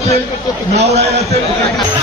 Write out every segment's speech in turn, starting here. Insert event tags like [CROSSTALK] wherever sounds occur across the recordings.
আছে হাওড়ায় আছে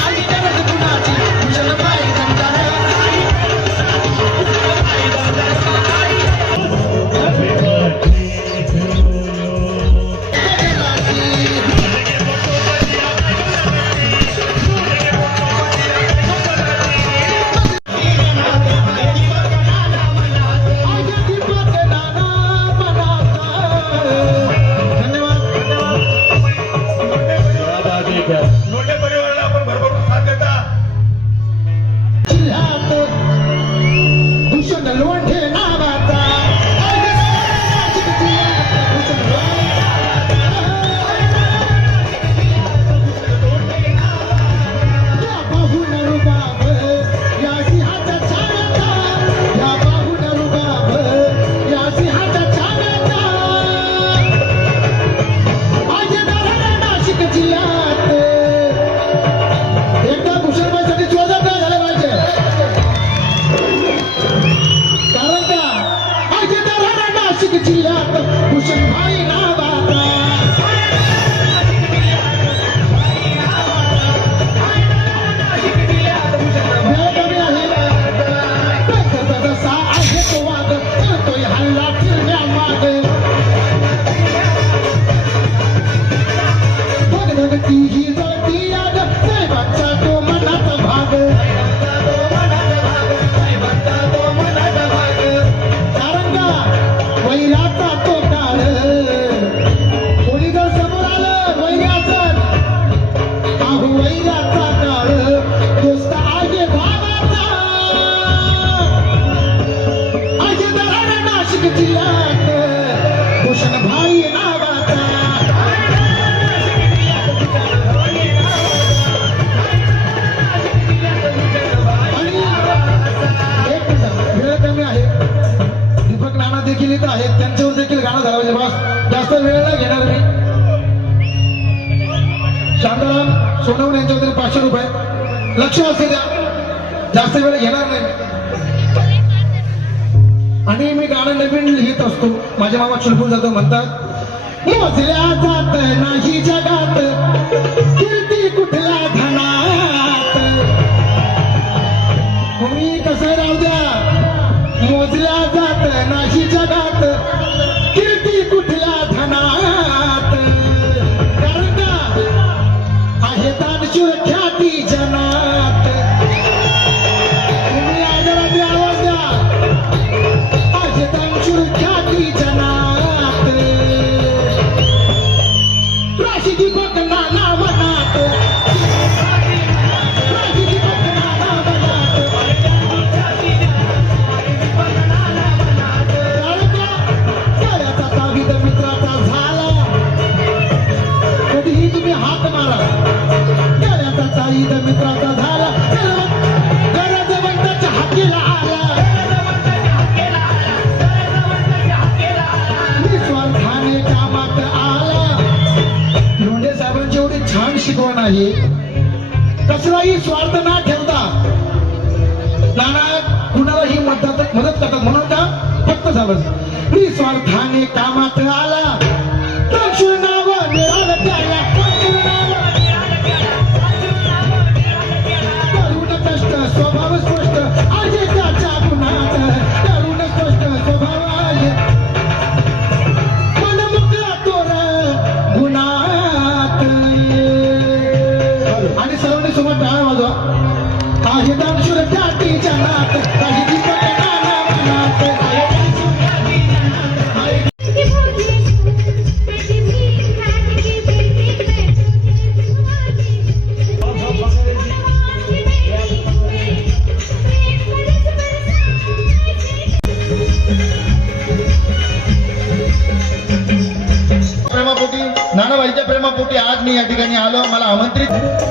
नाशिक जिल्ह्यात भूषण वेळ कमी आहे दीपक नाना देखील इथं आहेत त्यांच्यावर देखील गाणं झालं पाहिजे जास्त वेळ नाही घेणार मी शांताराम सोनवणे यांच्याबद्दल पाचशे रुपये. लक्ष असू द्या. जास्त वेळ घेणार नाही. नवीन लिहित असतो. माझ्या मामा चुलबुल जाधव म्हणतात मोजल्या जात नाही जगात कीर्ती कुठल्या धनात. मग मी कसं राहू द्या? मोजल्या जात आलो मला आमंत्रित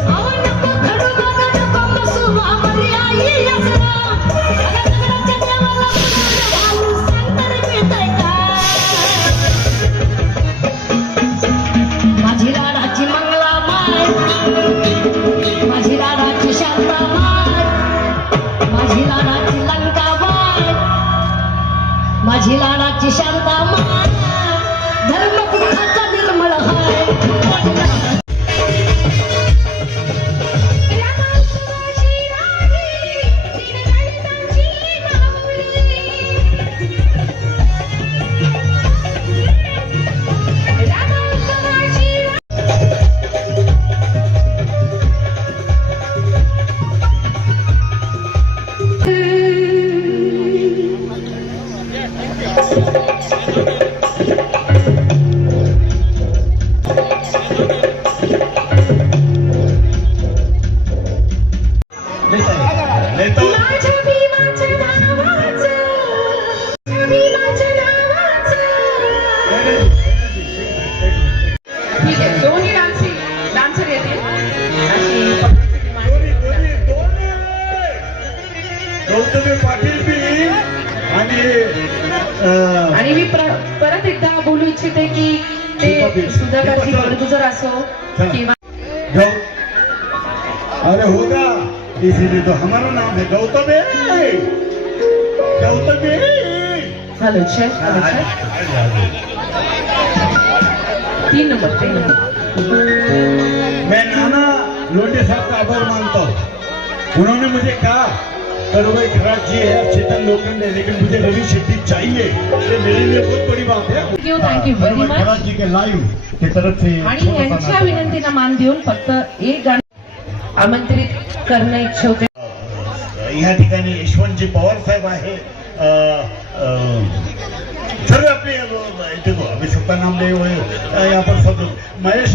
पाटील आणि मी प्र- परत एकदा बोलू इच्छिते की ते सुधाकरजी बडगुजर असो किंवा अरे होगा इसीलिए तो हमारा नाम है गौतम है गौतम है हॅलो तीन नंबर तीन नंबर. मैं नाना लोटे साहब का आभार मानता हूँ। उन्होंने मुझे कहा करोगे खराब जी है चेतन लोखंड है लेकिन मुझे रवि शेट्टी चाहिए। ये मेरे लिए बहुत बड़ी बात है। थँक्यू जी के की तरफ से आणि यांच्या. विनंतीला मान देऊन फक्त एक गाणं आमंत्रित करणं इच्छा होते या ठिकाणी यशवंतजी पवार साहेब आहे. सर्व आपले अ, इथे तो अभी सबका नाम ले हुए अ, यहाँ पर सब लोग महेश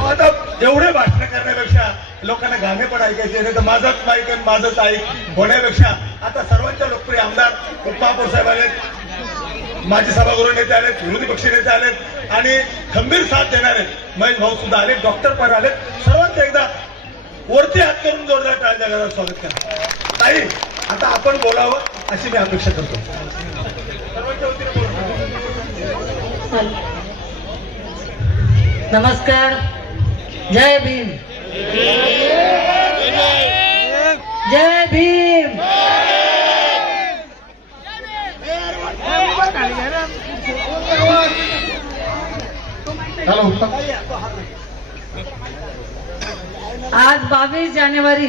आता एवढे भाषण करण्यापेक्षा लोकांना गाणे पण ऐकायचे नाही तर माझंच माईक आणि माझंच ऐक होण्यापेक्षा आता सर्वांच्या लोकप्रिय आमदार महापौर साहेब आलेत माजी सभागृह नेते आलेत विरोधी पक्ष नेते आलेत आणि खंबीर साथ देणार आहेत. महेश भाऊ सुद्धा आले डॉक्टर पण आलेत. सर्वांचं एकदा वरती हात करून जोरदार टाळ्या घालायला स्वागत करा ताई आता आपण बोलावं अशी मी अपेक्षा करतो. नमस्कार. जय भीम. जय भीम. हॅलो. आज बावीस जानेवारी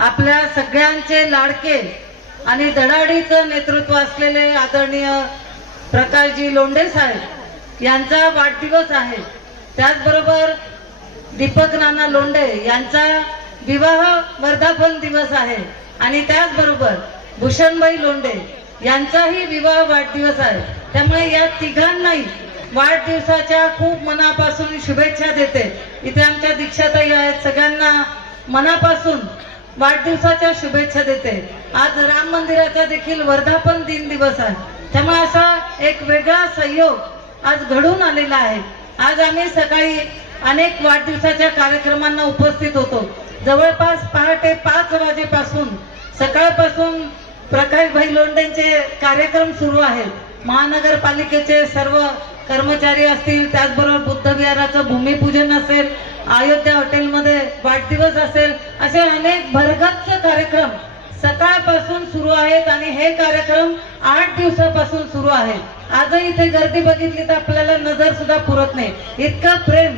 आपल्या सगळ्यांचे लाडके आणि धडाडीचं नेतृत्व असलेले आदरणीय प्रकाशजी लोंढे साहेब यांचा वाढदिवस आहे. त्याचबरोबर दीपक नाना लोंढे यांचा विवाह वर्धापन दिवस आहे. आणि त्याचबरोबर भूषणबाई लोंढे यांचाही विवाह वाढदिवस आहे. त्यामुळे या तिघांनाही वाढदिवसाच्या खूप मनापासून शुभेच्छा देते. इथे आमच्या दीक्षाताई आहेत. सगळ्यांना मनापासून वाढदिवसाच्या शुभेच्छा देते. आज राम मंदिराचा देखील वर्धापन दिन दिवस आहे. त्यामुळे असा एक वेगळा संयोग आज घडून आलेला आहे. आज आम्ही सकाळी अनेक वाढदिवसाच्या कार्यक्रमांना उपस्थित होतो. जवळपास पहाटे पाच वाजेपासून सकाळपासून प्रकाशभाई लोंढेंचे कार्यक्रम सुरू आहेत महानगरपालिकेचे सर्व कर्मचारी असतील त्याचबरोबर बुद्ध विहाराचं भूमिपूजन असेल अयोध्या हॉटेलमध्ये वाढदिवस असेल असे अनेक भरगच्च कार्यक्रम सकाळपासून सुरू आहेत आणि हे कार्यक्रम आठ दिवसापासून सुरू आहेत आजही इथे गर्दी बघितली तर आपल्याला नजर सुद्धा पुरत नाही. इतकं प्रेम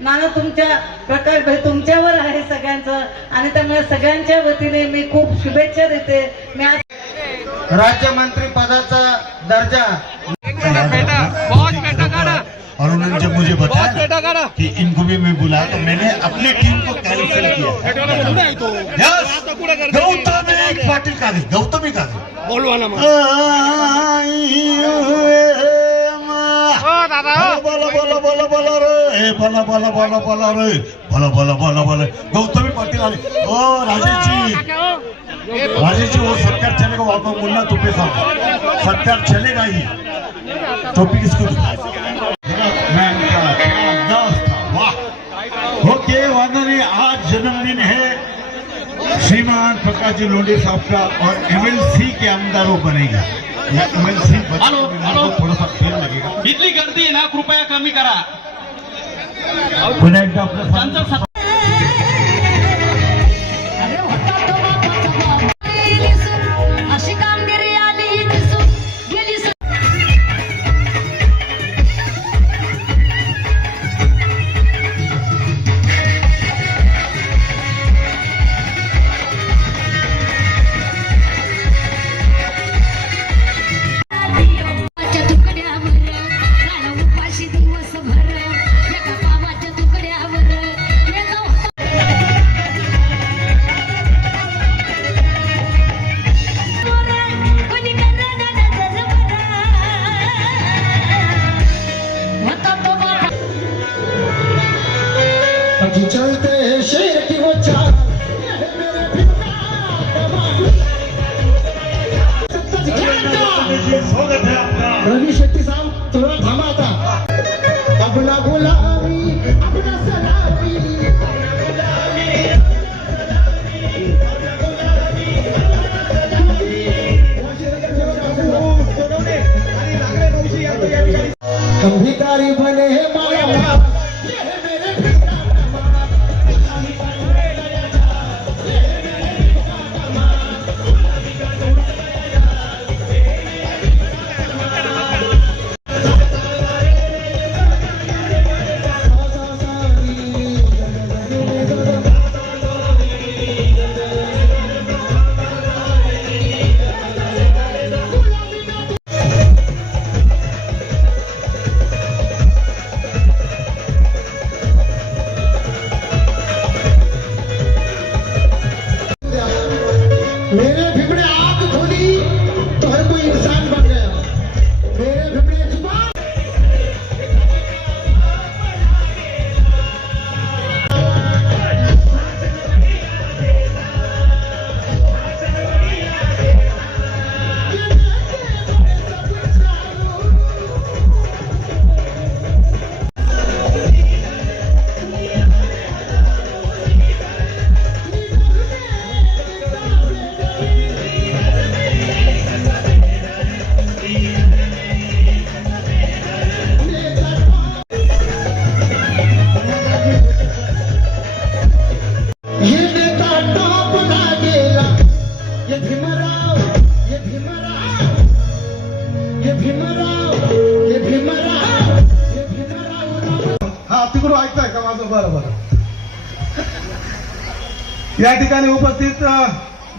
नाना तुमच्या प्रकाश भाई तुमच्यावर आहे सगळ्यांचं आणि त्यामुळे सगळ्यांच्या वतीने मी खूप शुभेच्छा देते. मी आज राज्यमंत्री पदाचा दर्जा और उन्होंने जब मुझे बताया कि इनको भी मैं बुलाया तो मैंने अपनी टीम को कैंसिल किया। गौतम एक पाटिल कागज़ गौतमी कागज़ बोला बोला बोला बोला रे। बोला बोला बोला बोला रे। बोला बोला बोला बोला। गौतमी पाटिल आले ओ राजेश जी। राजेश जी वो सरकार चलेगा वहाँ पर मुन्ना तुपे साहब सरकार चलेगा ही। टोपी किसको मैन का क्या अंदाज था वाह ओके वादा नहीं आज जन्मदिन है। श्रीमान प्रकाश जी लोंडे साहब का और एमएलसी के अंदर वो बनेगा। MLC hello, hello. थोड़ा सा फेल लगेगा। इथली गर्दी आहे ना कृपया कमी करा। पुन्हा एकदा आपलं त्यांचं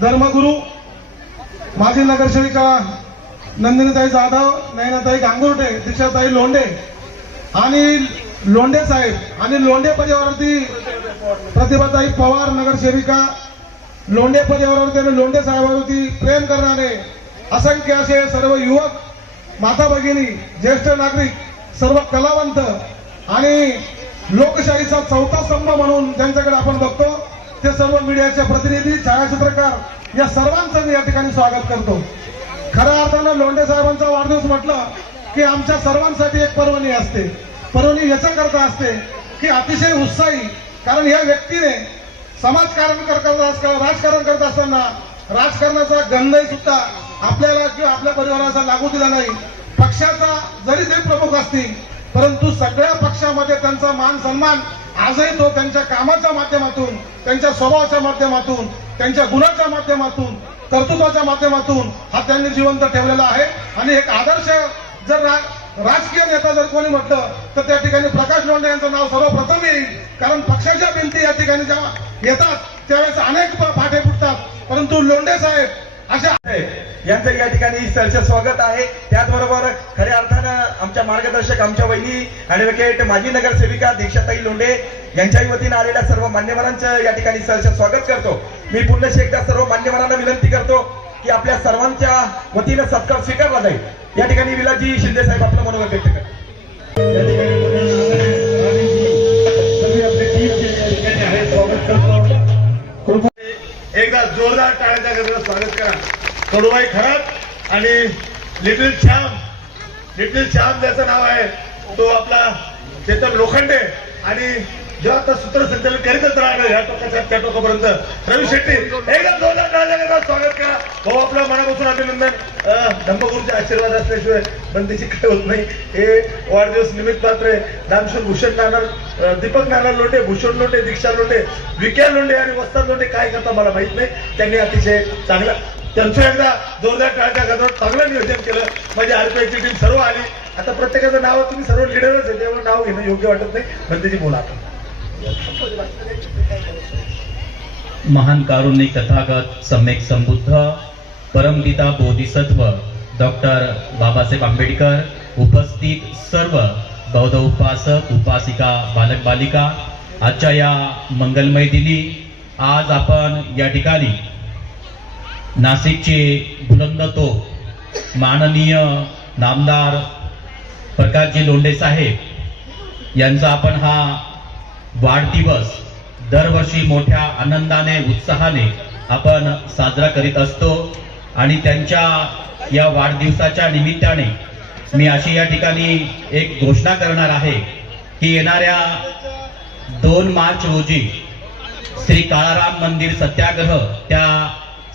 धर्मगुरू माजी नगरसेविका नंदिनीताई जाधव नयनाताई गांगुर्टे दीक्षाताई लोंढे आणि लोंढे साहेब आणि लोंढे परिवारावरती प्रतिभाताई पवार नगरसेविका लोंढे परिवारावरती आणि लोंढे साहेबांवरती प्रेम करणारे असंख्य असे सर्व युवक माता भगिनी ज्येष्ठ नागरिक सर्व कलावंत आणि लोकशाहीचा चौथा स्तंभ म्हणून त्यांच्याकडे आपण बघतो ते सर्व मीडियाचे प्रतिनिधी छायाचित्रकार या सर्वांचं मी या ठिकाणी स्वागत करतो. खऱ्या अर्थानं लोंढे साहेबांचा वाढदिवस म्हटलं की आमच्या सर्वांसाठी एक पर्वणी असते. पर्वणी याच्याकरता असते की अतिशय उत्साही कारण या व्यक्तीने समाजकारण करत राजकारण करत असताना राजकारणाचा गंधही सुद्धा आपल्याला किंवा आपल्या परिवाराचा लागू दिला नाही. पक्षाचा जरी ते प्रमुख असतील परंतु सगळ्या पक्षामध्ये त्यांचा मान सन्मान आजही तो त्यांच्या कामाच्या माध्यमातून त्यांच्या स्वभावाच्या माध्यमातून त्यांच्या गुणाच्या माध्यमातून कर्तृत्वाच्या माध्यमातून हा त्यांनी जिवंत ठेवलेला आहे. आणि एक आदर्श जर रा- राजकीय नेता जर कोणी म्हटलं तर त्या ठिकाणी प्रकाश लोंढे यांचं नाव सर्वप्रथम येईल. कारण पक्षाच्या भिंती या ठिकाणी जेव्हा येतात त्यावेळेस अनेक प- फाटे फुटतात. परंतु लोंढे साहेब अशा यांचं या ठिकाणी सरचं स्वागत आहे. त्याचबरोबर खऱ्या अर्थानं आमच्या मार्गदर्शक आमच्या वहिनी ऍडव्होकेट माजी नगरसेविका दीक्षाताई लोंढे यांच्याही वतीनं आलेल्या सर्व मान्यवरांचं या ठिकाणी सरचं स्वागत करतो. मी पुन्हा एकदा सर्व मान्यवरांना विनंती करतो की आपल्या सर्वांच्या वतीनं सत्कार स्वीकारला जाईल. या ठिकाणी विलाजी शिंदे साहेब आपलं मनोगत व्यक्त करतात. एकदा जोरदार टाळ्याच्या गरजेला स्वागत करा. कडुबाई खरात आणि लिटिल श्याम. लिटिल श्याम ज्याचं नाव आहे तो आपला चेतन लोखंडे आणि जेव्हा आता सूत्रसंचालन करीतच राहणार या टोकाच्या त्या टोकापर्यंत. रवी शेट्टी एकदा जोरदार टाळ्याच्या स्वागत करा. भाऊ आपल्या मनापासून अभिनंदन. अं, धम्मगुरूचे आशीर्वाद असल्याशिवाय बंदीची काय होत नाही. हे वाढदिवस निमित्त मात्र दामशूर भूषण नाणार दीपक नाना लोटे भूषण लोटे दीक्षा लोटे विक्या लोंढे आणि वस्ताद लोटे काय करता मला माहीत नाही. त्यांनी अतिशय चांगला त्यांचं एकदा जोरदार टाळ्याच्या गजरात चांगलं नियोजन केलं. म्हणजे आरपीआयची टीम सर्व आली. आता प्रत्येकाचं नाव तुम्ही सर्व लिडरच आहे त्यामुळे नाव घेणं योग्य वाटत नाही. बंदीची बोला आता महान कारुण्य तथागत सम्यक संबुद्ध परमपिता बोधिसत्व डॉक्टर बाबासाहेब आंबेडकर उपस्थित सर्व बौद्ध उपासक उपासिका बालक बालिका आजच्या या मंगलमय दिनी आज आपण या ठिकाणी नाशिकचे बुलंद तो माननीय नामदार प्रकाशजी लोंढे साहेब यांचा आपण हा वाढदिवस. दरवर्षी मोठ्या आनंदाने उत्साहाने आपण साजरा करीत असतो आणि त्यांच्या या वाढदिवसाच्या निमित्ताने मी अशी या ठिकाणी एक घोषणा करणार आहे की येणाऱ्या दोन मार्च रोजी श्री काळाराम मंदिर सत्याग्रह त्या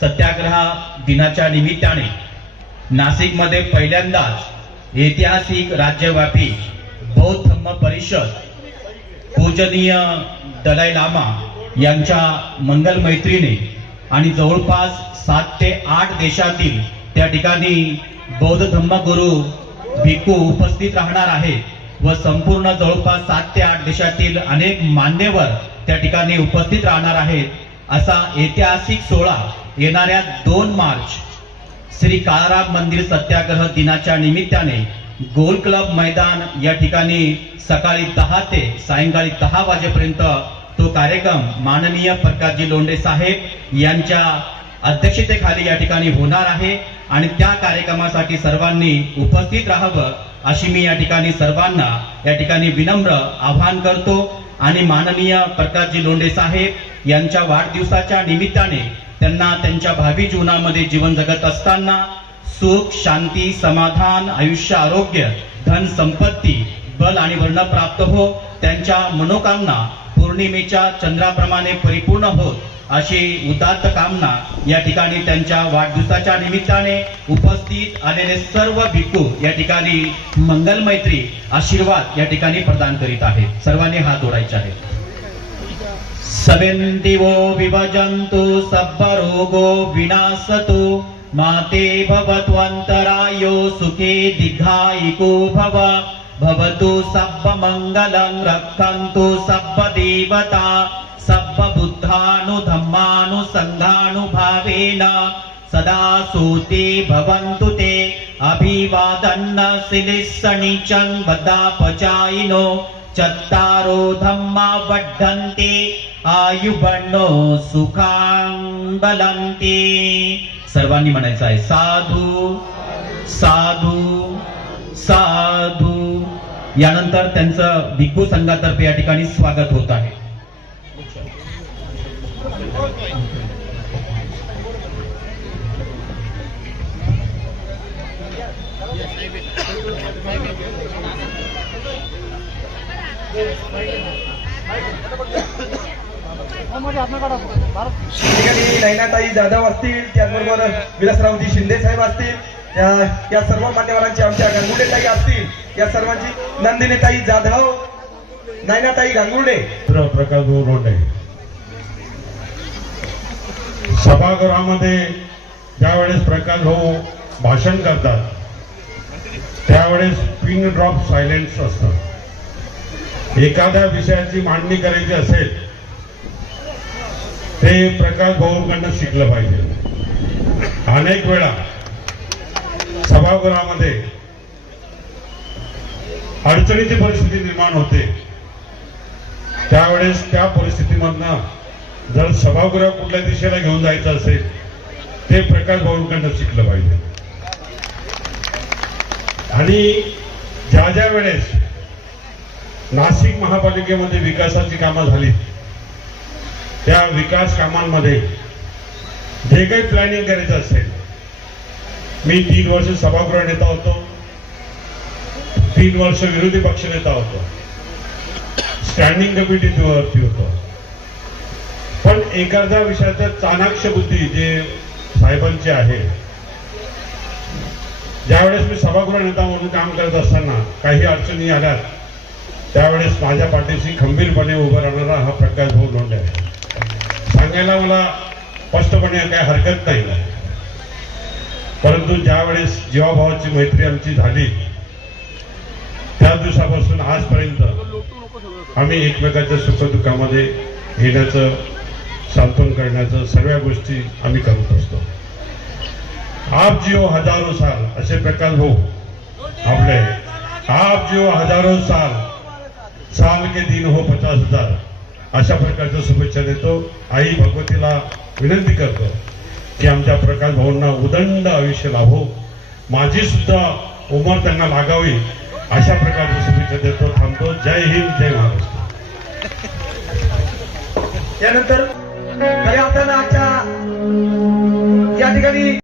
सत्याग्रह दिनाच्या निमित्ताने नाशिकमध्ये पहिल्यांदाच ऐतिहासिक राज्यव्यापी बौद्ध धम्म परिषद पूजनीय दलाई लामा यांच्या मंगल मैत्रीने आणि जवळपास सात ते आठ देशातील त्या ठिकाणी बौद्ध धम्मगुरु भिक्खू उपस्थित राहणार आहे व संपूर्ण जवळपास सात ते आठ देशातील अनेक मान्यवर त्या ठिकाणी उपस्थित राहणार आहेत असा ऐतिहासिक सोहळा येणाऱ्या दोन मार्च श्री काळाराम मंदिर सत्याग्रह दिनाच्या निमित्ताने गोल क्लब मैदान या ठिकाणी सकाळी दहा ते सायंकाळी दहा वाजेपर्यंत तो कार्यक्रम माननीय प्रकाशजी लोंढे साहेब यांच्या अध्यक्षतेखाली या ठिकाणी होणार आहे आणि त्या कार्यक्रमासाठी सर्वांनी उपस्थित राहावं अशी मी या ठिकाणी सर्वांना या ठिकाणी विनम्र आवाहन करतो आणि माननीय प्रकाशजी लोंढे साहेब यांच्या वाढदिवसाच्या निमित्ताने त्यांना त्यांच्या भावी जीवनामध्ये जीवन जगत असताना सुख शांती समाधान आयुष्य आरोग्य धन संपत्ती बल आणि वर्ण प्राप्त हो. त्यांच्या मनोकामना पौर्णिमेच्या चंद्राप्रमाणे परिपूर्ण होत अशी उदात्त कामना या ठिकाणी त्यांच्या वाढदिवसाच्या निमित्ताने उपस्थित आलेले सर्व भिक्खू या ठिकाणी मंगल मैत्री आशीर्वाद या ठिकाणी प्रदान करीत आहेत. सर्वांनी हात ओढायचे आहेत. सवेन्दिवो विभजन्तु सब्बरोगो विनाशतु माते भवत्वन्तरायो सुखे दीर्घायिको भव। भवतु सब्बमङ्गलं रक्षन्तु सब्बदेवता सब्बबुद्धानुधम्मानुसङ्घानुभावेन सदा सूते भवन्तु ते। अभिवादन्न शिलिस्सनिचं वदापचायिनो चत्तारो धम्मा वर्धन्ते आयुबण्णो सुखां बलन्ति सर्वांनी म्हणायचं आहे साधू साधू साधू. यानंतर त्यांचं भिक्खू संघातर्फे या ठिकाणी स्वागत होत आहे. [LAUGHS] ठिकाणी नैनाताई जाधव असतील त्याचबरोबर विलासरावजी शिंदे साहेब असतील या- या सर्व मान्यवरांची आमच्या गांगुडेताई असतील या सर्वांची नंदिनीताई जाधव नैनाताई गांगुर्डे प्रकाश रोडे सभागृहामध्ये ज्यावेळेस प्रकाश भाऊ भाषण करतात त्यावेळेस पिन ड्रॉप सायलेन्स असतं. एखाद्या विषयाची मांडणी करायची असेल ते प्रकाश भाऊकडनं शिकलं पाहिजे. अनेक वेळा सभागृहामध्ये अडचणीची परिस्थिती निर्माण होते. त्यावेळेस त्या परिस्थितीमधनं जर सभागृह कुठल्या दिशेला घेऊन जायचं असेल ते प्रकाश भाऊंकडनं शिकलं पाहिजे. आणि ज्या ज्या वेळेस नाशिक महापालिकेमध्ये विकासाची कामं झाली त्या विकास कामांमध्ये जे काही प्लॅनिंग करायचं असेल. मी तीन वर्ष सभागृह नेता होतो. तीन वर्ष विरोधी पक्ष नेता होतो. स्टँडिंग कमिटीवरती होतो. पण एखाद्या विषयाच्या चाणाक्ष बुद्धी जे साहेबांची आहे ज्यावेळेस मी सभागृह नेता म्हणून काम करत असताना काही अडचणी आल्या त्यावेळेस माझ्या पाठीशी खंबीरपणे उभं राहणारा हा प्रकाश भाऊ लोंढे आहे. सांगायला मला स्पष्टपणे काही हरकत नाही. परंतु ज्यावेळेस जीवाभावाची मैत्री आमची झाली त्या दिवसापासून आजपर्यंत आम्ही एकमेकाच्या सुखदुःखामध्ये येण्याचं सांत्वन करण्याचं सगळ्या गोष्टी आम्ही करत असतो. आप जिओ हजारो साल असे प्रकार हो आपले. आप जिओ हजारो साल साल के दिन हो पचास हजार. अशा प्रकारच्या शुभेच्छा देतो. आई भगवतीला विनंती करतो की आमच्या प्रकाश भाऊंना उदंड आयुष्य लाभो. माझी सुद्धा उमर त्यांना लागावी अशा प्रकारच्या शुभेच्छा देतो. थांबतो. जय हिंद जय महाराष्ट्र. त्यानंतर खऱ्या अर्थानं आजच्या या ठिकाणी